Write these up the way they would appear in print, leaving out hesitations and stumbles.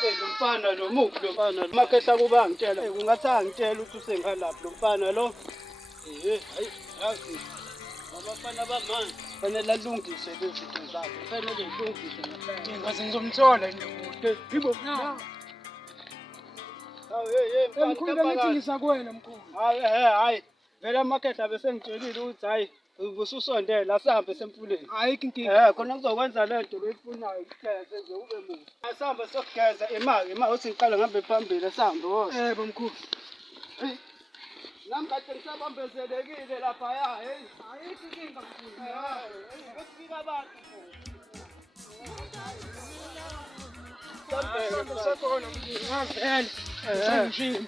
Lo mfana lo muphi lo mfana? Makhehla kuba ngitshela. Kungathi angitshela ukuthi usengalaphi lo mfana lo. Hayi, yazi. Abafana bamanje fanele alungise lezi zinto zakhe. Fanele zilungise ngempela. Ngaze ngizomthola nje. Yibo. Mkhulu ngithingisa kuwena mkhulu. Hayi. Vela amakhehla bese ngitshelile ukuthi hayi ubususondela sihambe semfuleni. Ayikho inkinga. Khona kuzokwenza lento loyifunayo ukugeza nje ube muhle. Asihambe sokugeza ima uthi ngiqala ngihambe phambili sihambe wona. Yebo mkhulu. Nami kade ngisabambezelekile lapha Ayikho inkinga mkhulu. Kufika abantu. Sakhona mkhulu. Ngavela. Sengishilo.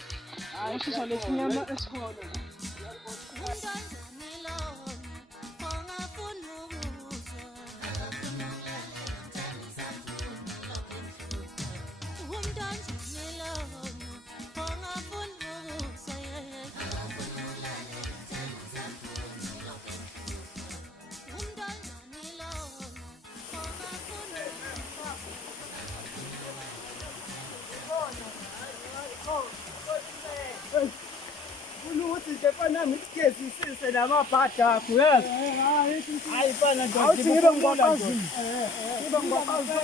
Ayisho lesinyama esikhona. Ukuthi nje fana ngigezisise lamabhada akho yazi. Hayi fana nje awuthi ngibe ngikwaqazile. Ngibe ngikwaqazile.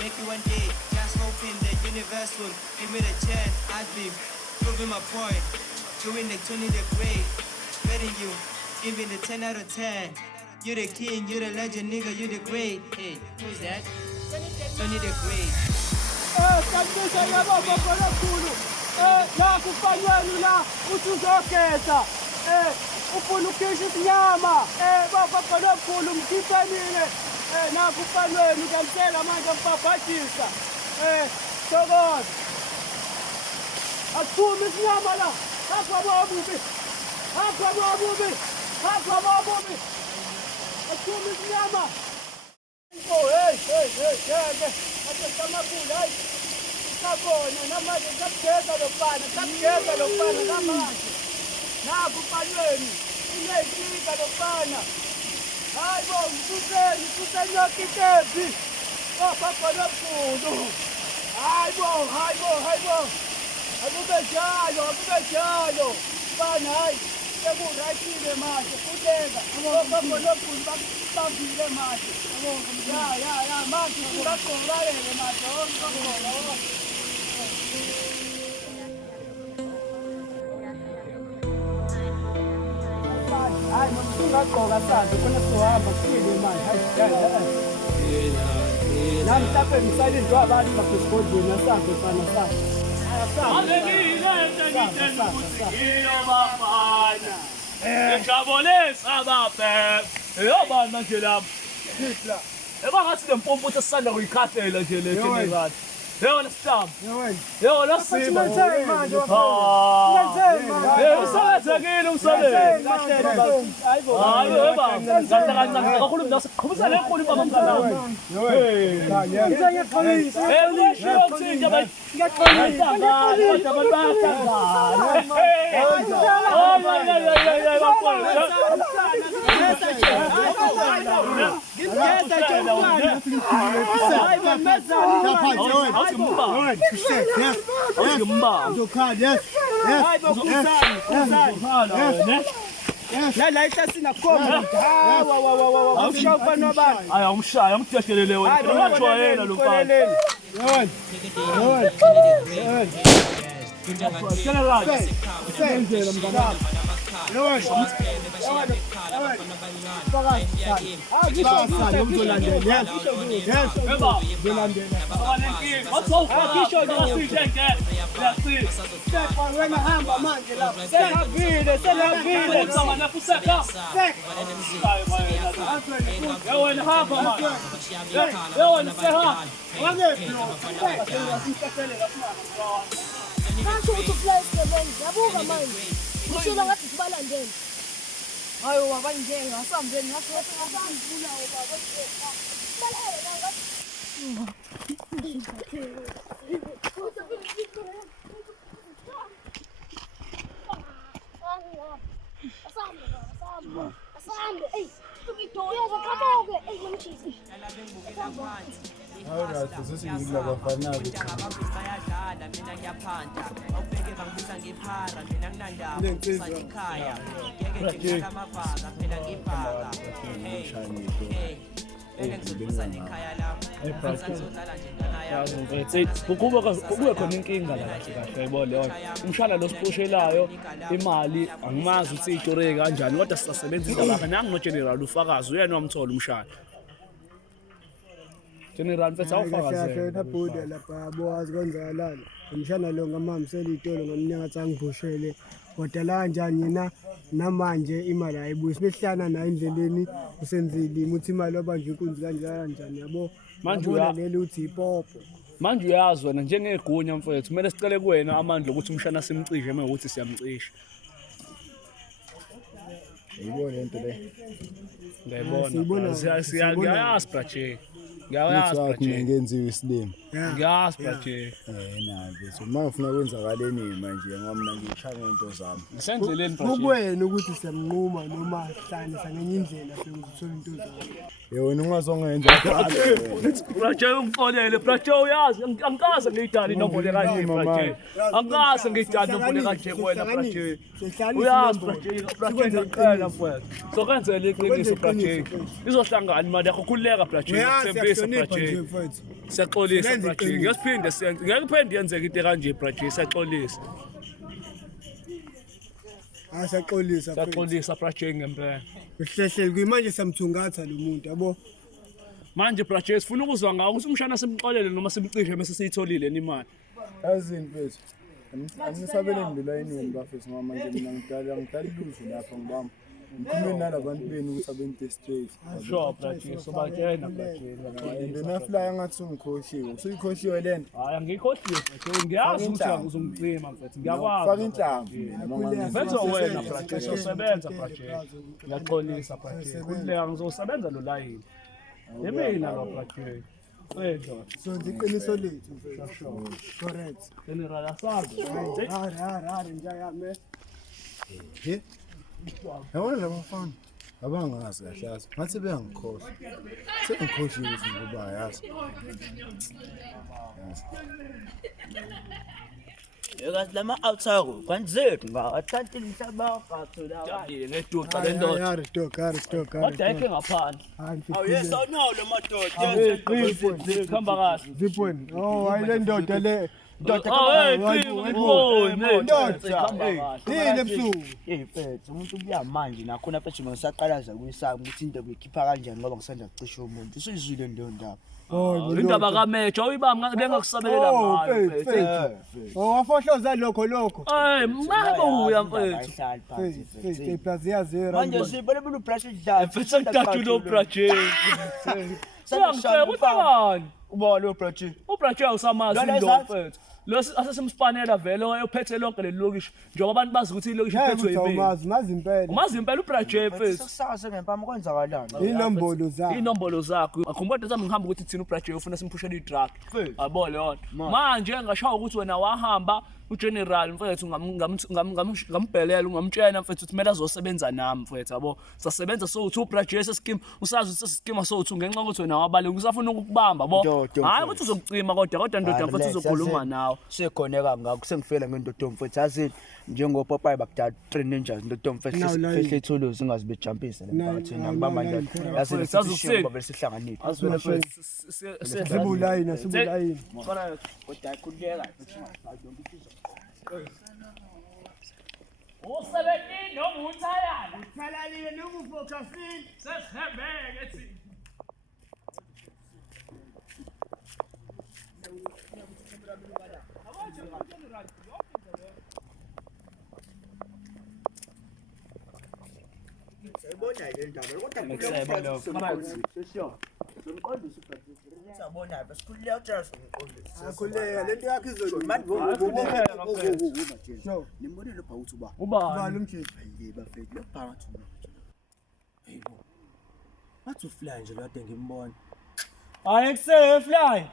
Make you one day, just hoping the universe will give me the chance. I'd be proving my point, doing the 20 the grade, betting you, giving the 10 out of 10. You're the king, you're the legend, nigga, you're the great. Hey, who's that? Tony the great. Kanisa yababa kakhulu. La kufanele la uthuzogeza. Ufuna ukukhisha isinyama. Baba kakhulu mkhiphanile. Na kufanele ngiyamtshela manje mpaphathisa. Thokoza. Athuma isinyama la. Hapha babubi. Athuma isinyama. Hey. Atesamakula hayi. Sakona namanje sakugeza lo mfana namanje. Naku palweni. Ineyifika lo mfana. Hayibo usenyokitembi. Baba kakhulu. Hayibo. Akube njalo. Bana hayi. Sekurayile manje kulenga. Baba kakhulu bakubambile manje. Ya manje kungaqoqalele manje onke. Hayi ungaqoqa sazi khona sohamba sile manje. Nami mhlawumbe ngisalindwe abantu basesigodlweni asazi fana sazi. Ngijabulisa baphe. Eyobani manje lapha. Ebangathi le mpompo ukuthi sisanda kuyikhahlela nje le thina. Yona sihamba. Yona siba. Usebenzekile umsebenzi. Hayi baba. Kancane kakhulu mina siqhubisa le nkulu baba mnganawe. Ngiyaqolisa. Ngisho ukuthi abantu La isasina khoma. Awushawa ufana wabantu. Hayi awumshaya umdeshelele wena. Ungajwayela lo mfana. Kanti ukuthi uplay bonke yabuka manje. Ushilo ngathi sibalandele. Hayi wabanje ngasambeni ngathi wasangivula baba. Asambe, ey. Uyeza kaboke, ey ngimchisi. Alright, sesingila bafana bayadlala mina ngiyaphanda awubheke bangibiza ngiphara mina nginandaba ngikhaya ngeke ngidlala amavaka phela ngibhaka hey beke ngizobusa nekhaya lami ngizodlala nje ngana yami kube khona inkinga la kahle kahle yayibona leyo umshana lo siphushelayo imali angimazi ukuthi ijore kanjani kodwa sisasebenza indaba yakhe nangu no general ufakazi uyena wamthola umshana general mfethu awufakaze na bhuda lapha bowazi konzakalana umshana lo ngamamsela itolo ngamnyathi angibhushele kodwa la kanjani yena namanje imali ayibuyi sibehlana nayo endleleni usenzile imuthi imali obanje inkunzi kanjani yabo manje leli uthi ipopo manje uyazi wena njengegunya mfethu kumele sicele kuwena amandla ukuthi umshana simcishe manje simcishe yibona into le ngiyabona siyayazi brache ngiyayazi brache ngenziwe isilimo ngiyazi brache na mfethu uma ufuna kwenzakaleni manje ngamna ngishaya into zami isendleleni brache kukwena ukuthi siyamnquma noma hlanisa ngenye indlela sengizithola into zami yona ungazongenza brache ungixolele brache uyazi angikaze ngiyidala inombolo kanje brache angikaze ngiyidala inombolo kanje kuwena brache uyazi brache ngicela mfethu sokwenzela iqiniso brache izohlangana imali yakho khuleka brache sembisa brache siyaxolisa brache ngiyasiphinde siyenze ngeke phinde yenzeke into kanje brache siyaxolisa siyaxolisa brache ngempela Uhlehlele kuyimanje samthungatha lo muntu yabo manje brache sifuna ukuzwa ngawo ukuthi umshana simxolele noma simcishe bese siyitholile imali yazini mfethu angisabele ndlela iningi bafethu ngoba manje mina ngidala ilutho lapha ngibamba ngikhulume nalabantu benu ukuthi abente straight sure brache sobatshena brache ndena flyer ngathi ungikhoshiwe usuyikhoshiwe lento hayi angikhohliwe brache ngiyazi ukuthi uzongicima mfethu ngiyakwazi faka inhlamvu benzo wena brache sosebenza brache ngiyaxolisa brache kuhleka ngizosebenza lo layini yimina lo brache Pedro so iqiniso lethu correct general asazi hari njayame yabona la bafana abangazi kahle yazi ngathi beyangikhohlwa sengikhohliwe ukuthi ngoba yazi Because lama outside kwanzethu ngawathanda imhlaba wakho la ngeduca le ndoda hari stock kodwa yeke ngaphandle yes no lo madoda khamba kahle zipweni hayile ndoda le ndoda yini ebusuku mfethu umuntu ubuya manje nakhona mfethu ngisaqalaza kuyisaka ukuthi into kuyikhipha kanjani ngoba ngisanda kucisha umuntu usuyizwile ndo ndaba indaba kaMejo uyibamba bengakusabelela ngayo mfethu wafohloza lokho mabe uya mfethu plus yazero manje sibone bulu brush idlala mfethu ngithathu lo brache sangicela uthani uba lo brush ubrache usamazi lo mfethu lo asesimspanela vele oyophethe lonke le lokishi njengoba abantu bazi ukuthi ilokishi iphethwe yini mazi impela umazi impela ubrache mfethu sekusasa ngempama kwenzakalani inombolo zakho akhumbula zami ngihamba ukuthi thina ubrache ufuna simphushele i-drug yabo leyo manje ngashawa ukuthi wena wahamba ugeneral mfethu ngambhelela ungamtshena mfethu ukuthi kumele azosebenza nami mfethu yabo sasebenza so ubrache scheme usazi ukuthi scheme so ngenxa ukuthi wena wabaleka usafuna ukubamba yabo hayi ukuthi uzokucima kodwa ndoda mfethu uzokhuluma nawe sekhoneka ngakho sengifela ngendodo mfethu yazi njengoPopeye bakudala 3 ninjas ndodo mfethu fehle ithuluzi ingazi bejumpisa la phakathi ngibamba nje yazi sazusini babe sihlanganile asivele mfethu sibulayini kodwa khuleka Usebenzini noma uthayala uthalalile noma ufocusini sesihembeke ethi Sayibona le ndaba kodwa sabona besikhuleka just ngiqondisa akhuleka lento yakho izolo nimbone lo bhawuthi uba ubani umthetho hayi bafethu lo bhawuthi hayibo bathi ufly nje lo ade ngimbona Ayekuseyo fly.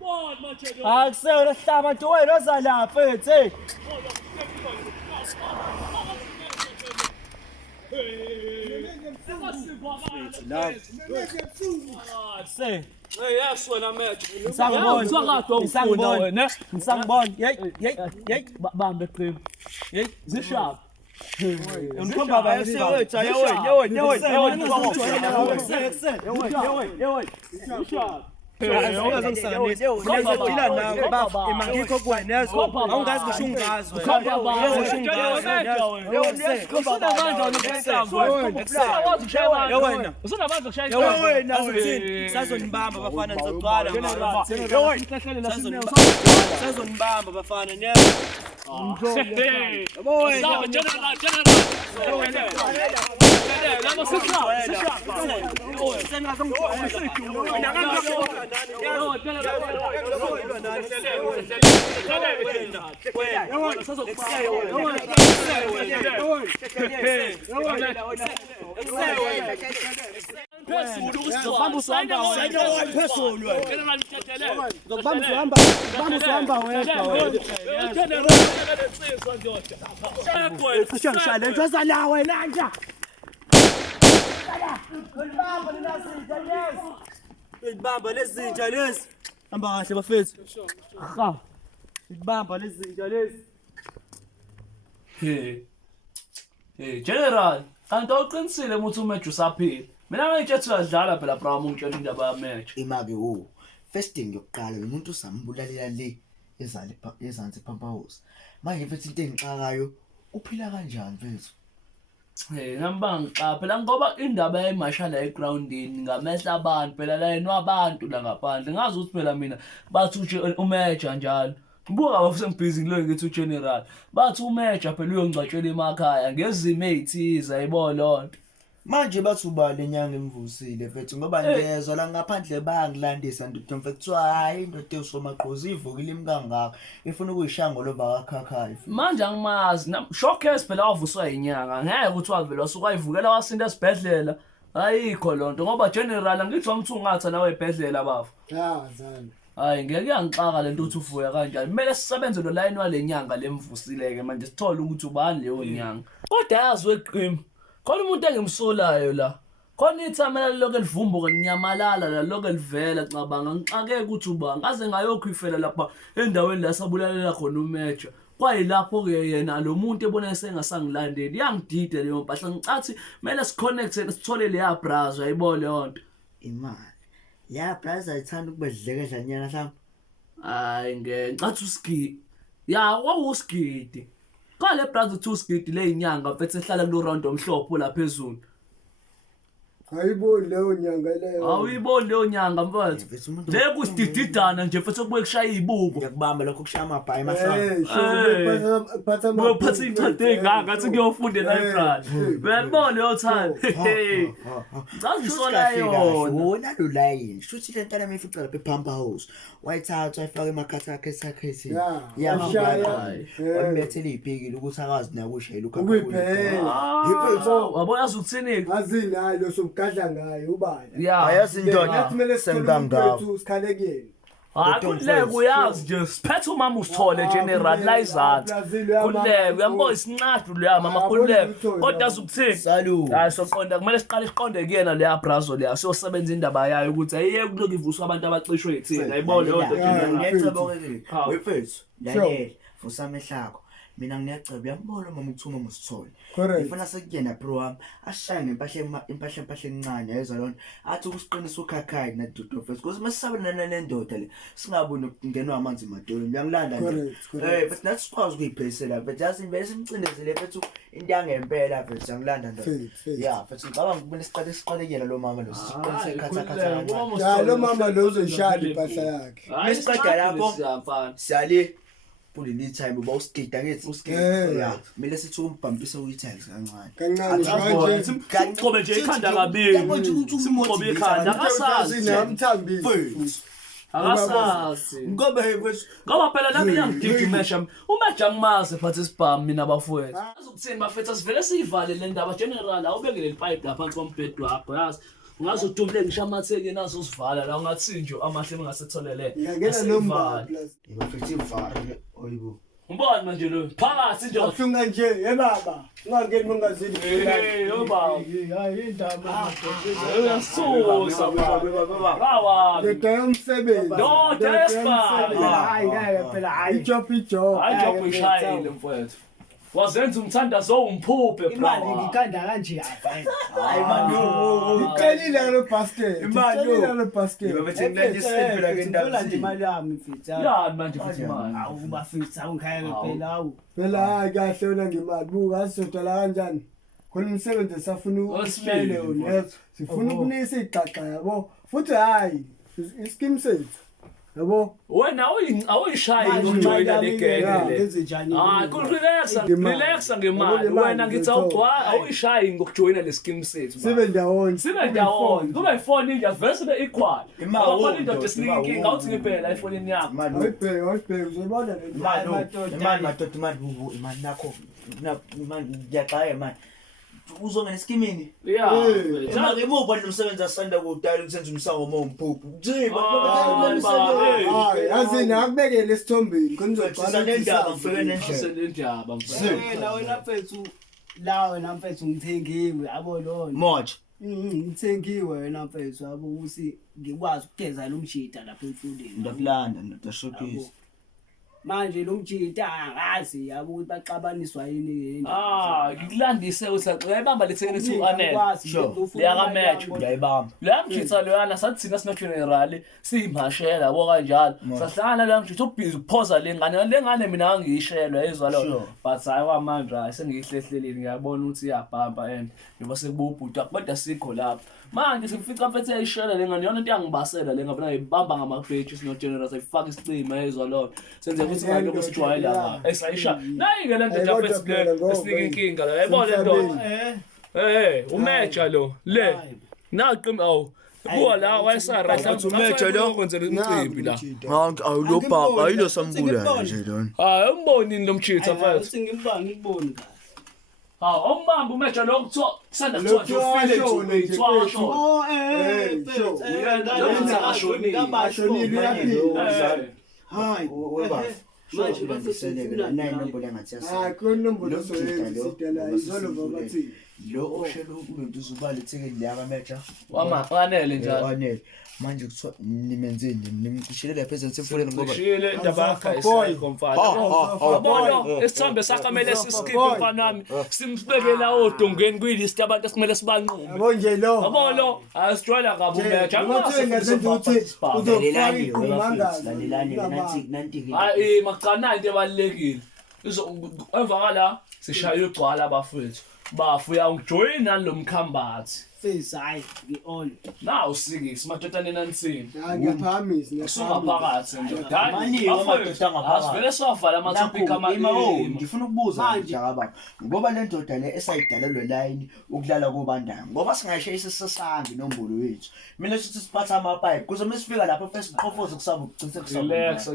Bona manje. Akuseyo lehlaba nto wena ozala mfethu. Say. Hey, yes wena match. Ngisangibona. Hey. Bambe qhemu. Hey, zishap. Ungikhomba ba Zishap. Ngizocila nawe baba emangikho kuwena yazo awungazi ngisho ungazi wena sazonibamba bafana nizocwala sazonibamba bafana ne Ibamba lezinja lezi hamba kahle bafethu ibamba lezinja lezi General, kanti awuqinisile ukuthi umatch usaphila. Mina ngitshela udlala phela Brown ungitshela indaba yamatch. Imake wo. First thing yokuqala umuntu usambulalela le ezansi Pampa House. Manje mfethu into engixakayo uphila kanjani mfethu? Ngihamba ngixa phela ngoba indaba yayimasha la egroundini ngamehla abantu phela la yena wabantu la ngaphandle. Ngazi ukuthi phela mina bathi umatch njalo. Buka bafuse ngibhizi ngilo ngithi uGeneral. Bathi umatch phela uyongcwatshela emakhaya ngezimo ezithize ayibona lonto. Manje bathi uba lenyanga emvusile mfethu ngoba ngiyezwa la ngaphandle bayangilandisa ndoda mfethu hayi indoda esomaqhozi ivukile imkangaka ifuna ukuyishanga lo bakakhakhaya. Manje angimazi showcase phela wavuswa inyanga ngeke ukuthi wavela wasuka ayivukela wasinda esibhedlela ayikho lonto ngoba General angithi wamthi ungatha nawe ebhedlela bafu. zana Hayi ngeke yangixaka lento uthi uvuya kanjani. Kumele sisebenze lo line walenyanga lemvusileke manje sithole ukuthi ubani leyo nyanga. Kodwa yazi weqhima. Khona umuntu engimsolayo la. Khona ithamela lokho elivumbuka nyamalala la lokho elivela cabanga ngixake ukuthi uba ngaze ngayokhwifela lapha endaweni la sabulalela khona umatch. Kwayilapho ke yena lo muntu ebona esengasangilandeli yangidide leyo mpahla ngicathi kumele siconnecte sithole leya browser ayibone yonto. Imali. Ya brother ithanda ukubedlekela nyanga hlamba. Hayi ngicathi uskidi. Ya wawuskidi. Kale brother two skidi le inyanga mfethu ehlala kulo round omhlophe la phezulu. ayiboni leyo nyanga leyo Awuyiboni leyo nyanga mfethu. Le kusidididana nje mfethu kubuye kushaya izibuko. Ngiyakubamba lokho kushaya amabhayi emahlanga. Phatha iphathe ngathi ngiyofunda la ebrand. Uyabona yo thana. Ngazi sola yona. Wona lo line. Shuthi le ntana mefica lapha ePampa House. Wayithatha ayifaka emakhatha akhe sakhe. Shaya. Wambethele iphikile ukuthi akazi nayo ukushayela Wabona uzuthini? azini hayi lo somgadla ngayo ubala ayazi indoda nathi kumele sengangabo sikhalekeni Kuleke uyazi nje siphethe umama usithole General la izathu. Kuleke uyambona isincadu leya mama kuleke kodwa azukuthini. Salute. Hayi soqonda kumele siqale siqonde kuyena leya brazo leya siyosebenza indaba yayo ukuthi ayike kuloko ivuswa abantu abacishwe ithina ayibona yonke ngiyacabanga ke wefethu lalela vusa amehlakho mina ngiyaceba uyambona mama ukuthuma musithole ngifuna sekuyena bro wami ashaye ngempahla encane yezwa lona athi ukusiqinisa ukhakhayi na dudu fethu because masisabelana nendoda le singaboni ukungenwa amanzi emadolweni ngiyangilanda nje but nathi sikwazi ukuyibhesela fethu yazi invele simcindezele fethu into yangempela fethu ngiyangilanda nje yeah fethu ngicabanga kumele siqalekela lo mama lo siqinise ikhatha ya lo mama lo uzoshaya impahla yakhe Mesiqeda lapho siyale Pulili time uba uskida ngithi uskida yeah mele sithi umbhampise uyithax kancane Simqobe nje ikhanda kabili simqobe ikhanda akasazi namthambisi akasazi ngoba wethu ngoba phela nami ngiyangididi umesha umatch angimazi phathi sibham mina bafowethu azokuthini bafethu sivele sivale le ndaba General awubekele ipipe lapha phansi kombhedo wakho yazi ngazodubule ngishamatheke nazo sivala la ungathinjo amahle engasetholele ngakela nomba plus Bafethu ivare oyibo. umbona manje lo phakathi nje afunga nje baba ungangeni mongazini yo baba hayi indaba uyasusa baba bawa ngeke umsebenzi no despa hayi ngeke phela hayi job hayi ushayile mfowethu wazenza umthandazo umphuphe imali ngikhanda kanje hayi manje ngicelile lo basket ngicelile lo basket Bafethu ngilale phela ke indaba. imali yami mfethu yani manje futhi manje awuba mfethu awungikhaya phela awu phela hayi kahle wena ngemali buka sizodala kanjani khona umsebenzi safuna usihlele wona sifuna ukunisa igxaxa yabo futhi hayi ischeme sethu yabo wena awuyishayi ngokujoyina le genge ah relaxa ngemali wena ngithi awuyishayi ngokujoyina le scheme sethu sibe ndawonye kube ifoni nje vese equal ngoba indoda esinika inkinga awuthi ngibhela efonini yakho awubheke uzobona le Imali madoda imali nakho imali ngiyaxaya manje. Uzongena eskimini. yeah Manje imupha nomsebenzi asanda kudala ukusenza umsango omphuphu. Nje yazini akubekele esithombeni Ngizogcina nendaba ngifike nendlela. selendaba wena mfethu la wena mfethu ngithengiwe yabo lona Moja. ngithengiwe wena mfethu yabo ukuthi ngikwazi ukugeza lo mjida lapha emfundeni Ndakulanda ndashokisa. manje lo mjida angazi yabo ukuthi baxabaniswa yini ngikulandise ukuthi uyayibamba le thekeni uanele liyakamatch Ngiyayibamba. la mkhitha loyana sathi thina sina funeral siyimashela yabo kanjalo sahlangana la mkhitha ubhizi ukuphoza lengane mina ngiyishelwa ezwalo but hayi kwamanje hayi sengiyihlehleleni ngiyabona ukuthi iyabhamba and njengoba sekububhuda kodwa sikho lapha manje simfica mfethu eyishela lengane yona into yangibasela lengabe ngiyibamba ngamabheji sino general sayifaka isicima ezwalo senze ukuthi manje kusijwayela la esayisha nayi ke lento lapha esinika inkinga la yayibona lento umeja lo le naqimi awu buwa la wayesarahla umeja lo kwenzela imicimbi la Awulo baba ayilo sambula nje lona. hayi umbonini lo mchitha mfethu ngiboni umbamba umeja lo kuthiwa kusanda kuthiwa nje ufile nje uyithwasho hayi Weba. Manje bafiseleke nayi nombolo engathi hayi kunombolo soyenzela izolo babathi lo oshelo umuntu uzubala ithekeni liyaka meja. wanele njalo Wanele. Manje kuthiwa nimenzeni nimcishilele phezulu semfuleni ngoba shile indaba yakhe isekho mfana yabona isithombe sakhe kumele siskiphe mfana wami simsibekela odongeni kuyilist abantu esimele sibanqume yabo nje lo yabo lo asijwayela kabi umeja hayi makucana into ebalekile emvakala sishaya ugcwala abafethu bafuya ungijoyina lo mkhambathi face hayi ngi-on nawu sikisi madodana nansini ngiyaphamisa sungaphakathi nje Maningi amadoda angaphakathi. asivele siwavala ama-topic amaningi ngifuna ukubuza nje baba ngoba le ndoda le esayidalelwe line ukudlala kubandanga ngoba singayishayisa isisangi nombolo wethu mina sithi siphatha amapipe kuze mesifika lapho first qhofoze kusaba ukucitha kusaba relax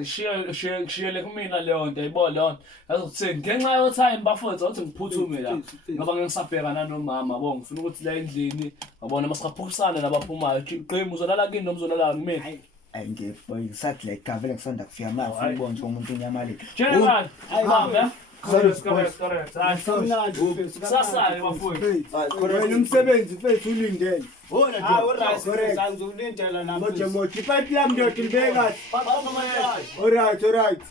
shiyele kumina leyo nto ayibona leyo nto yazokuthini ngenxa yotime bafowethu ukuthi ngiphuthume la ngoba ngisabhekana nomama yabo ngifuna ukuthi la endlini yabona masiqaphukusana nabaphumayo qhimu uzolala kini nomzolala kumina ayingefo ngisathi like gavele ngisanda kufika manje ufuna ukubona ukuthi umuntu unyamali general ayibamba correct sasa bafowethu wena umsebenzi fethu ulindele Alright, ngizolindela nami. moja moja ipipe yami ndoda ngibeka alright